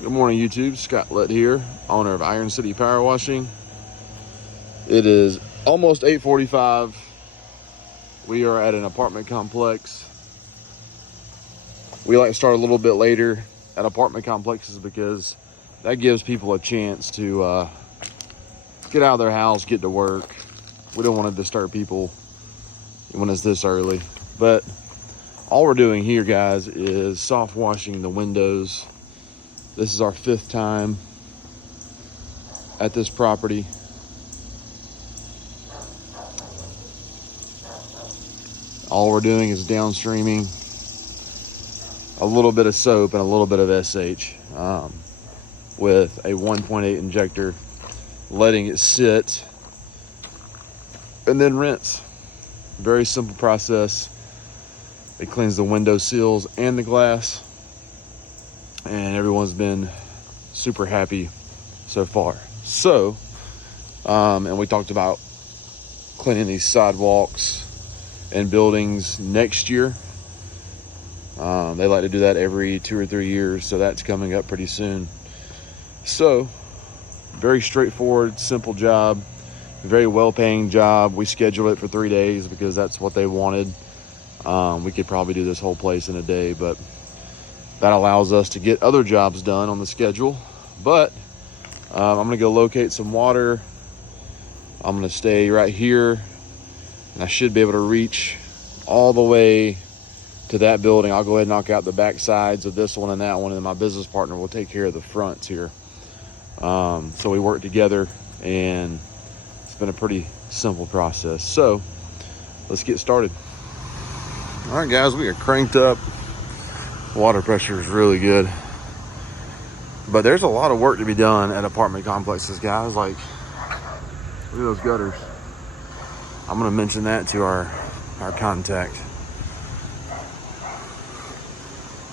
Good morning, YouTube. Scott Lett here, owner of Iron City Power Washing. It is almost 8:45. We are at an apartment complex. We like to start a little bit later at apartment complexes because that gives people a chance to get out of their house, get to work. We don't want to disturb people when it's this early. But all we're doing here, guys, is soft washing the windows. This is our 5th time at this property. All we're doing is downstreaming a little bit of soap and a little bit of SH with a 1.8 injector, letting it sit and then rinse. Very simple process. It cleans the window sills and the glass, and everyone's been super happy so far. So, and we talked about cleaning these sidewalks and buildings next year. They like to do that every 2 or 3 years, so that's coming up pretty soon. So, very straightforward, simple job, very well-paying job. We scheduled it for 3 days because that's what they wanted. We could probably do this whole place in a day, but that allows us to get other jobs done on the schedule. But I'm gonna go locate some water. I'm gonna stay right here, and I should be able to reach all the way to that building. I'll go ahead and knock out the back sides of this one and that one, and my business partner will take care of the fronts here. So we work together, and it's been a pretty simple process. So let's get started. All right, guys, we are cranked up. Water pressure is really good, but there's a lot of work to be done at apartment complexes, guys. Like, look at those gutters. I'm gonna mention that to our contact.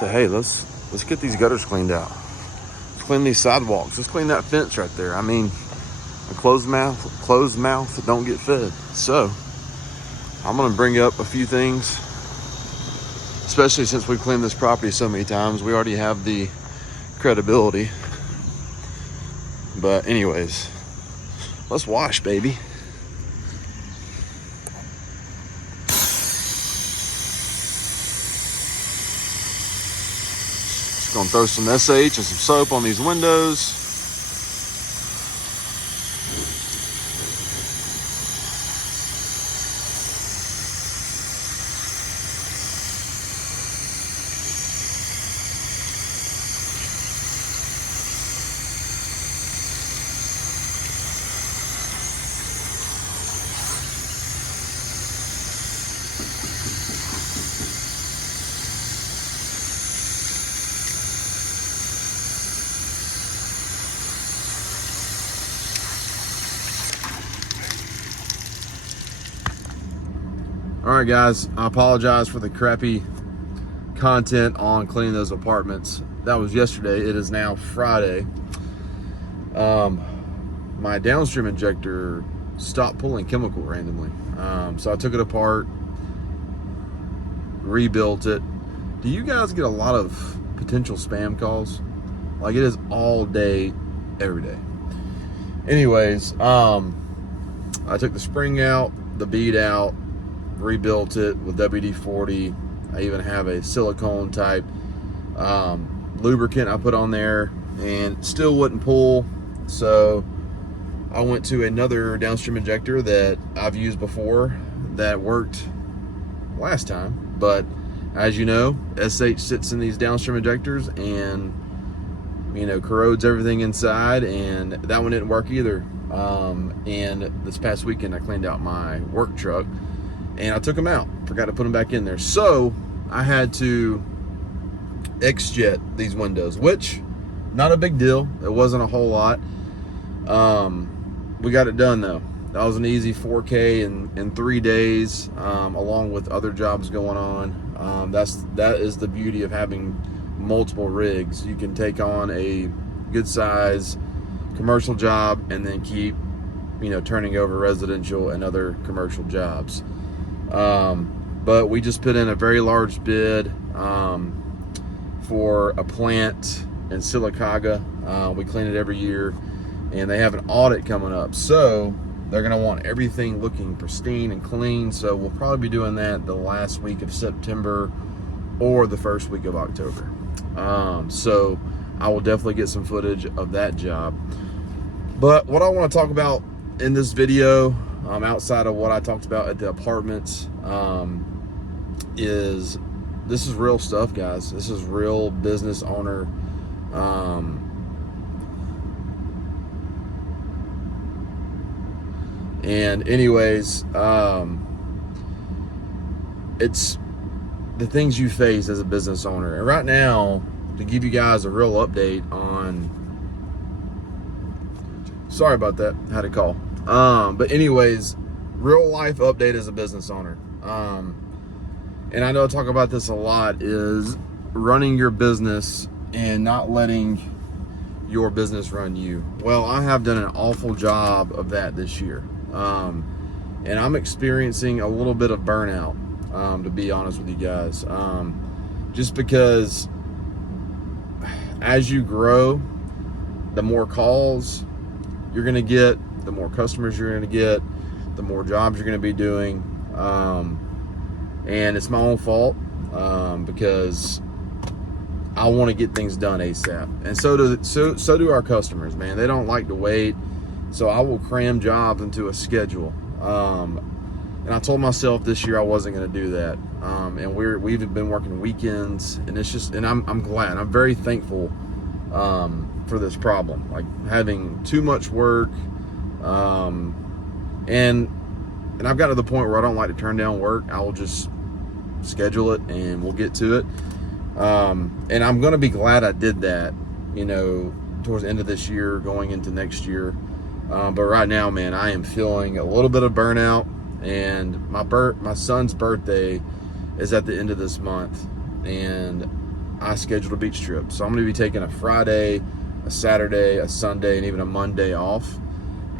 Say, hey, let's get these gutters cleaned out. Let's clean these sidewalks. Let's clean that fence right there. I mean, a closed mouth don't get fed. So I'm gonna bring up a few things, especially since we've cleaned this property so many times. We already have the credibility. But anyways, let's wash, baby. Just gonna throw some SH and some soap on these windows. All right, guys, I apologize for the crappy content on cleaning those apartments. That was yesterday. It is now Friday. My downstream injector stopped pulling chemical randomly. So I took it apart, rebuilt it. Do you guys get a lot of potential spam calls? Like, it is all day, every day. Anyways, I took the spring out, the bead out, rebuilt it with WD-40. I even have a silicone type lubricant I put on there, and still wouldn't pull. So I went to another downstream injector that I've used before that worked last time. But as you know, SH sits in these downstream injectors and, you know, corrodes everything inside, and that one didn't work either. And this past weekend I cleaned out my work truck, and I took them out, forgot to put them back in there. So I had to X-jet these windows, which, not a big deal. It wasn't a whole lot. We got it done though. That was an easy 4K in 3 days, along with other jobs going on. That is the beauty of having multiple rigs. You can take on a good size commercial job and then keep, you know, turning over residential and other commercial jobs. But we just put in a very large bid for a plant in Sylacauga. We clean it every year, and they have an audit coming up. So they're gonna want everything looking pristine and clean. So we'll probably be doing that the last week of September or the first week of October. So I will definitely get some footage of that job. But what I want to talk about in this video, outside of what I talked about at the apartments, is this is real stuff, guys. This is real business owner. And anyways, it's the things you face as a business owner. And right now, to give you guys a real update on, sorry about that, had a call. But anyways, real life update as a business owner. And I know I talk about this a lot, is running your business and not letting your business run you. Well, I have done an awful job of that this year. And I'm experiencing a little bit of burnout, to be honest with you guys. Just because as you grow, the more calls you're gonna get, the more customers you're gonna get, the more jobs you're gonna be doing. And it's my own fault, because I want to get things done ASAP. And so do our customers, man. They don't like to wait. So I will cram jobs into a schedule. And I told myself this year I wasn't going to do that. And we've been working weekends, and it's just, and I'm glad. I'm very thankful for this problem, like having too much work. And I've got to the point where I don't like to turn down work. I will just schedule it and we'll get to it. And I'm going to be glad I did that, towards the end of this year, going into next year. But right now, man, I am feeling a little bit of burnout, and my son's birthday is at the end of this month, and I scheduled a beach trip. So I'm going to be taking a Friday, a Saturday, a Sunday, and even a Monday off.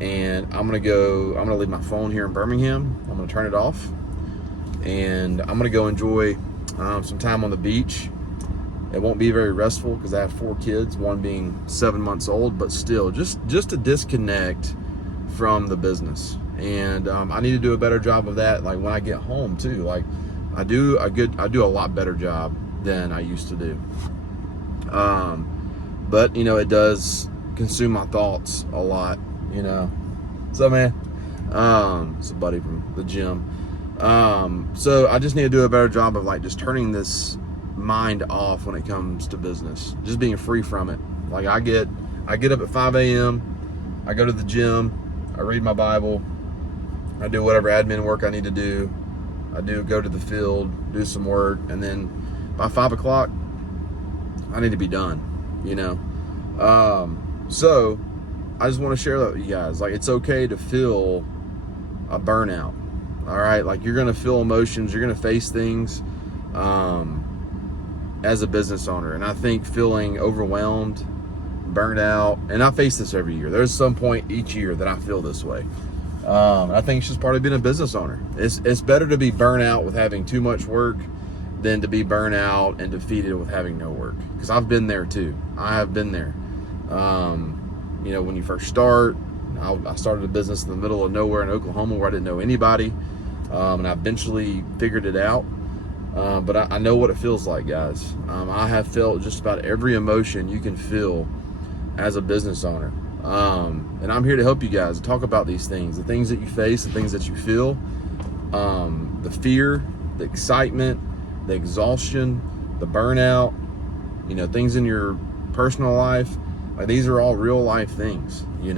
And I'm going to leave my phone here in Birmingham. I'm going to turn it off, and I'm going to go enjoy some time on the beach. It won't be very restful because I have 4 kids, one being 7 months old, but still just to disconnect from the business. And I need to do a better job of that, like when I get home too. Like I do a lot better job than I used to do. But it does consume my thoughts a lot, So man, it's a buddy from the gym. So I just need to do a better job of like just turning this mind off when it comes to business, just being free from it. Like I get up at 5 a.m. I go to the gym, I read my Bible, I do whatever admin work I need to do. I go to the field, do some work, and then by 5 o'clock, I need to be done, So I just want to share that with you guys. Like, it's okay to feel a burnout. All right. Like, you're going to feel emotions. You're going to face things, as a business owner. And I think feeling overwhelmed, burnt out, and I face this every year. There's some point each year that I feel this way. I think it's just part of being a business owner. It's better to be burnt out with having too much work than to be burnt out and defeated with having no work. Because I've been there too. I have been there. When you first start, I started a business in the middle of nowhere in Oklahoma where I didn't know anybody. And I eventually figured it out. But I know what it feels like, guys. I have felt just about every emotion you can feel as a business owner. And I'm here to help you guys talk about these things, the things that you face, the things that you feel, the fear, the excitement, the exhaustion, the burnout, things in your personal life. Like, these are all real life things, There's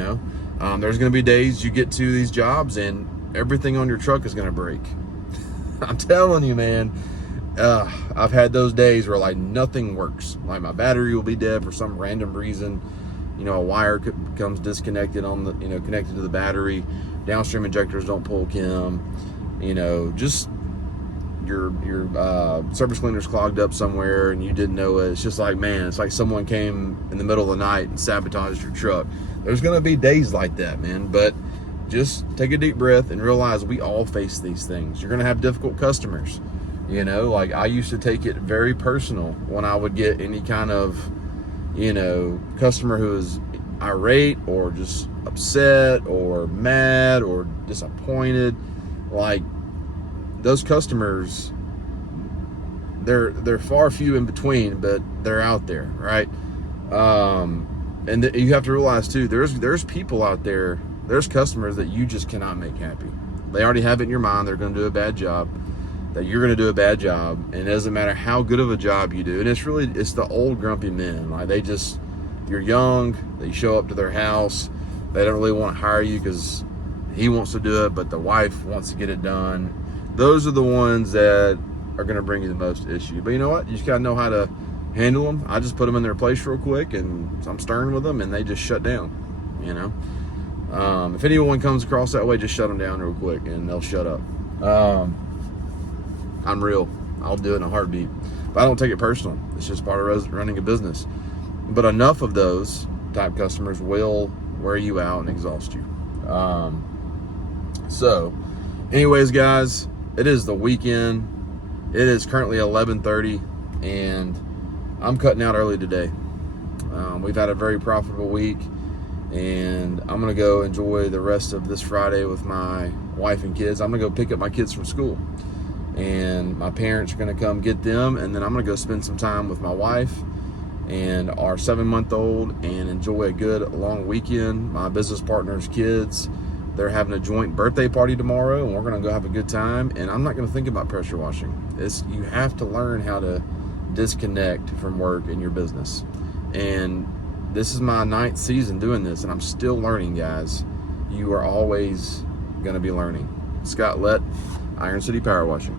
going to be days you get to these jobs and everything on your truck is going to break. I'm telling you, man. I've had those days where like nothing works. Like my battery will be dead for some random reason. A wire becomes disconnected on the, connected to the battery. Downstream injectors don't pull chem. Just your surface cleaner's clogged up somewhere and you didn't know it. It's just like, man, it's like someone came in the middle of the night and sabotaged your truck. There's gonna be days like that, man. But just take a deep breath and realize we all face these things. You're gonna have difficult customers. Like I used to take it very personal when I would get any kind of customer who is irate or just upset or mad or disappointed, like those customers, they're far few in between, but they're out there, right? And you have to realize too, there's people out there, there's customers that you just cannot make happy. They already have it in your mind they're going to do a bad job, that you're going to do a bad job, and it doesn't matter how good of a job you do. And it's the old grumpy men. Like you're young, they show up to their house, they don't really want to hire you because he wants to do it, but the wife wants to get it done. Those are the ones that are going to bring you the most issue. But you know what? You just got to know how to handle them. I just put them in their place real quick, and I'm stern with them, and they just shut down. If anyone comes across that way, just shut them down real quick, and they'll shut up. I'm real. I'll do it in a heartbeat. But I don't take it personal. It's just part of running a business. But enough of those type customers will wear you out and exhaust you. So, anyways, guys, it is the weekend. It is currently 11:30, and I'm cutting out early today. We've had a very profitable week, and I'm going to go enjoy the rest of this Friday with my wife and kids. I'm going to go pick up my kids from school, and my parents are going to come get them, and then I'm going to go spend some time with my wife and our 7-month-old and enjoy a good long weekend. My business partner's kids, they're having a joint birthday party tomorrow, and we're going to go have a good time, and I'm not going to think about pressure washing. You have to learn how to disconnect from work and your business. And this is my 9th season doing this, and I'm still learning, guys. You are always going to be learning. Scott Lett, Iron City Power Washing.